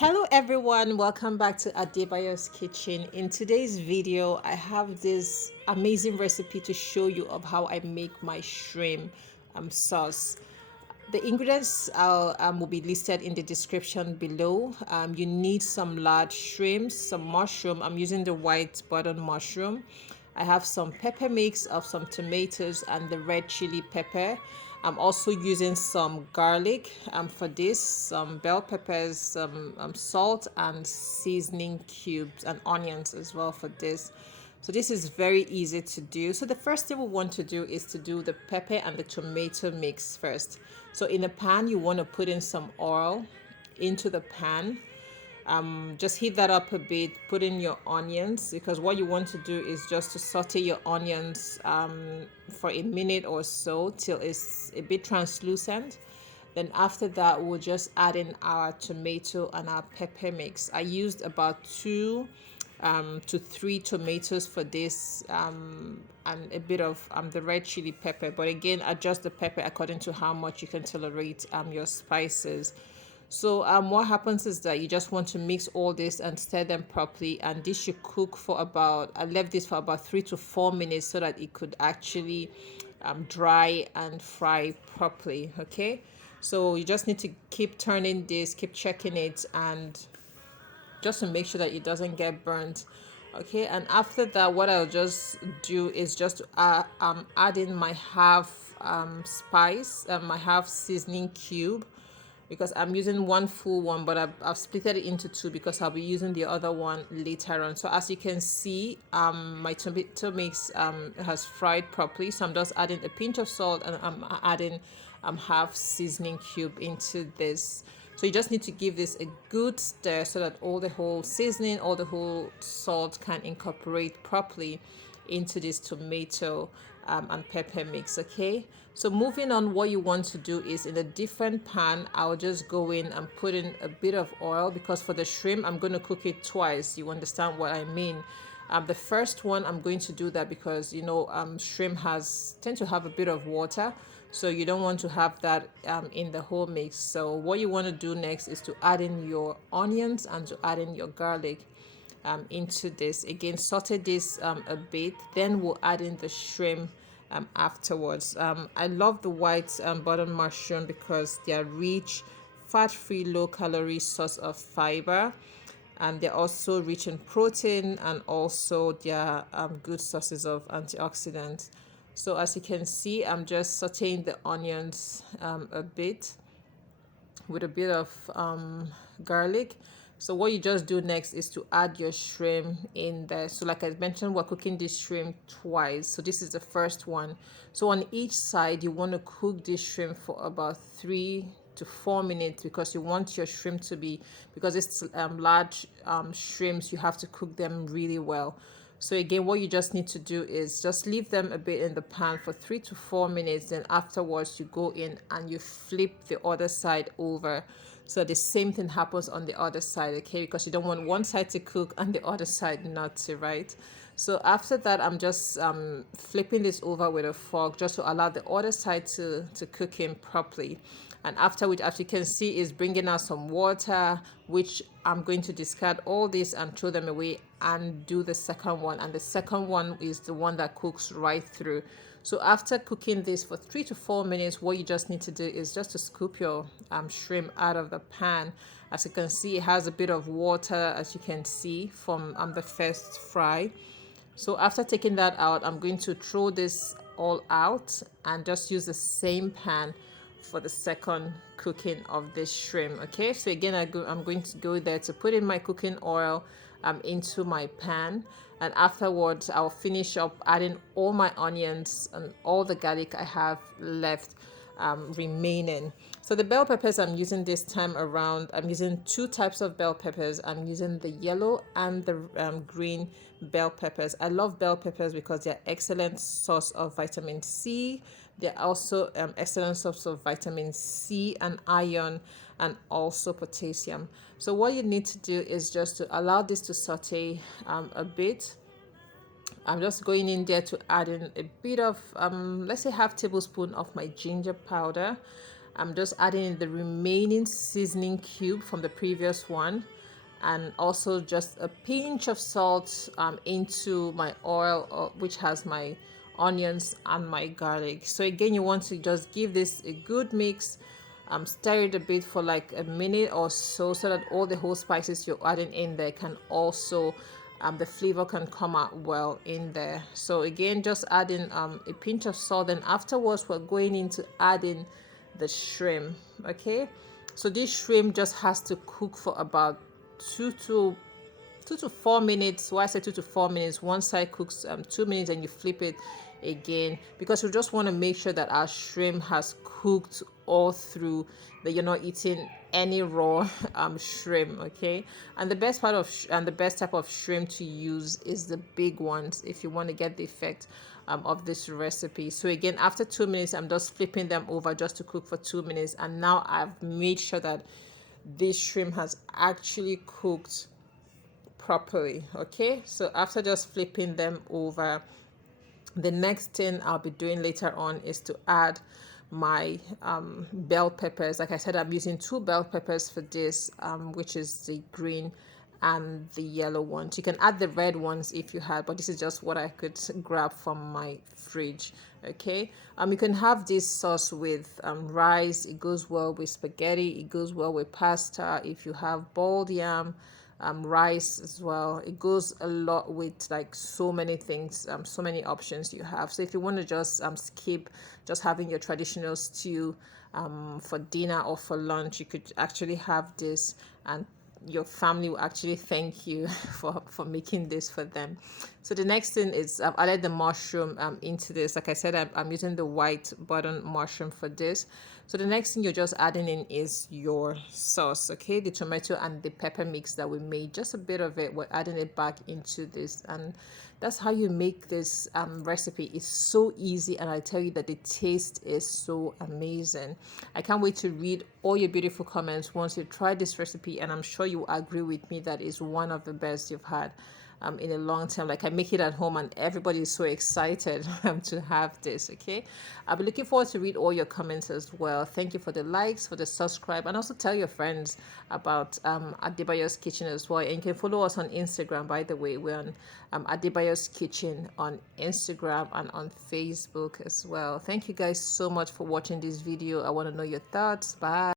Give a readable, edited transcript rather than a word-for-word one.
Hello everyone, welcome back to Adebayo's kitchen. In today's video I have this amazing recipe to show you of how I make my shrimp sauce. The ingredients will be listed in the description below. You need some large shrimps, some mushroom. I'm using the white button mushroom. I have some pepper mix of some tomatoes and the red chili pepper. I'm also using some garlic for this, some bell peppers, some salt and seasoning cubes, and onions as well for this. So this is very easy to do. So the first thing we want to do is to do the pepper and the tomato mix first. So in a pan, you want to put in some oil into the pan. Just heat that up a bit, put in your onions, because what you want to do is just to saute your onions for a minute or so till it's a bit translucent. Then after that, we'll just add in our tomato and our pepper mix. I used about 2 to 3 tomatoes for this, and a bit of the red chili pepper. But again, adjust the pepper according to how much you can tolerate your spices. So what happens is that you just want to mix all this and stir them properly, and this should cook for about, I left this for about 3 to 4 minutes so that it could actually dry and fry properly. Okay, so you just need to keep turning this, keep checking it, and just to make sure that it doesn't get burnt. Okay, and after that, what I'll just do is just to add in my half spice, my half seasoning cube, because I'm using one full one, but I've split it into two because I'll be using the other one later on. So as you can see, my tomato mix has fried properly. So I'm just adding a pinch of salt, and I'm adding half seasoning cube into this. So you just need to give this a good stir so that all the whole seasoning, all the whole salt can incorporate properly into this tomato and pepper mix. Okay, so moving on, what you want to do is, in a different pan, I'll just go in and put in a bit of oil, because for the shrimp I'm going to cook it twice. You understand what I mean? The first one I'm going to do that because shrimp tend to have a bit of water, so you don't want to have that in the whole mix. So what you want to do next is to add in your onions and to add in your garlic into this. Again, saute this a bit, then we'll add in the shrimp afterwards. I love the white button mushroom because they are rich, fat-free, low-calorie source of fiber, and they're also rich in protein, and also they're good sources of antioxidants. So as you can see, I'm just sauteing the onions a bit with a bit of garlic. So what you just do next is to add your shrimp in there. So like I mentioned, we're cooking this shrimp twice. So this is the first one. So on each side, you want to cook this shrimp for about 3 to 4 minutes, because you want your shrimp to be, because it's large shrimps, you have to cook them really well. So again, what you just need to do is just leave them a bit in the pan for 3 to 4 minutes. Then afterwards, you go in and you flip the other side over. So the same thing happens on the other side, okay? Because you don't want one side to cook and the other side not to, right? So after that, I'm just flipping this over with a fork just to allow the other side to cook in properly. And after which, as you can see, is bringing out some water, which I'm going to discard all this and throw them away and do the second one. And the second one is the one that cooks right through. So after cooking this for 3 to 4 minutes, what you just need to do is just to scoop your shrimp out of the pan. As you can see, it has a bit of water, as you can see from the first fry. So after taking that out, I'm going to throw this all out and just use the same pan for the second cooking of this shrimp. Okay, so again, I'm going to go there to put in my cooking oil into my pan, and afterwards I'll finish up adding all my onions and all the garlic I have left remaining. So the bell peppers I'm using this time around, I'm using two types of bell peppers. I'm using the yellow and the green bell peppers. I love bell peppers because they're excellent source of vitamin C. They're also excellent source of vitamin C and iron, and also potassium. So what you need to do is just to allow this to saute a bit. I'm just going in there to add in a bit of let's say half tablespoon of my ginger powder. I'm just adding in the remaining seasoning cube from the previous one, and also just a pinch of salt into my oil, which has my onions and my garlic. So again, you want to just give this a good mix. Stir it a bit for like a minute or so, so that all the whole spices you're adding in there can also the flavor can come out well in there. So again, just adding a pinch of salt, and afterwards we're going into adding the shrimp. Okay, so this shrimp just has to cook for about 2 to 4 minutes. Why I say 2 to 4 minutes? One side cooks 2 minutes, and you flip it again, because we just want to make sure that our shrimp has cooked all through, that you're not eating any raw shrimp. Okay, and the best part of and the best type of shrimp to use is the big ones if you want to get the effect of this recipe. So again, after 2 minutes, I'm just flipping them over just to cook for 2 minutes, and now I've made sure that this shrimp has actually cooked properly. Okay, so after just flipping them over, the next thing I'll be doing later on is to add my bell peppers. Like I said, I'm using 2 bell peppers for this, which is the green and the yellow ones. You can add the red ones if you had, but this is just what I could grab from my fridge. Okay, you can have this sauce with rice. It goes well with spaghetti, it goes well with pasta. If you have boiled yam, rice as well, it goes a lot with like so many things, so many options you have. So if you want to just skip just having your traditional stew for dinner or for lunch, you could actually have this, and your family will actually thank you for making this for them. So the next thing is I've added the mushroom into this. Like I said, I'm using the white button mushroom for this. So the next thing you're just adding in is your sauce. Okay, the tomato and the pepper mix that we made, just a bit of it, we're adding it back into this, and that's how you make this recipe. It's so easy, and I tell you that the taste is so amazing. I can't wait to read all your beautiful comments once you try this recipe, and I'm sure you agree with me that is one of the best you've had in a long time. Like, I make it at home, and everybody is so excited to have this. Okay, I'll be looking forward to read all your comments as well. Thank you for the likes, for the subscribe, and also tell your friends about Adebayo's Kitchen as well. And you can follow us on Instagram, by the way. We're on Adebayo's Kitchen on Instagram and on Facebook as well. Thank you guys so much for watching this video. I want to know your thoughts. Bye.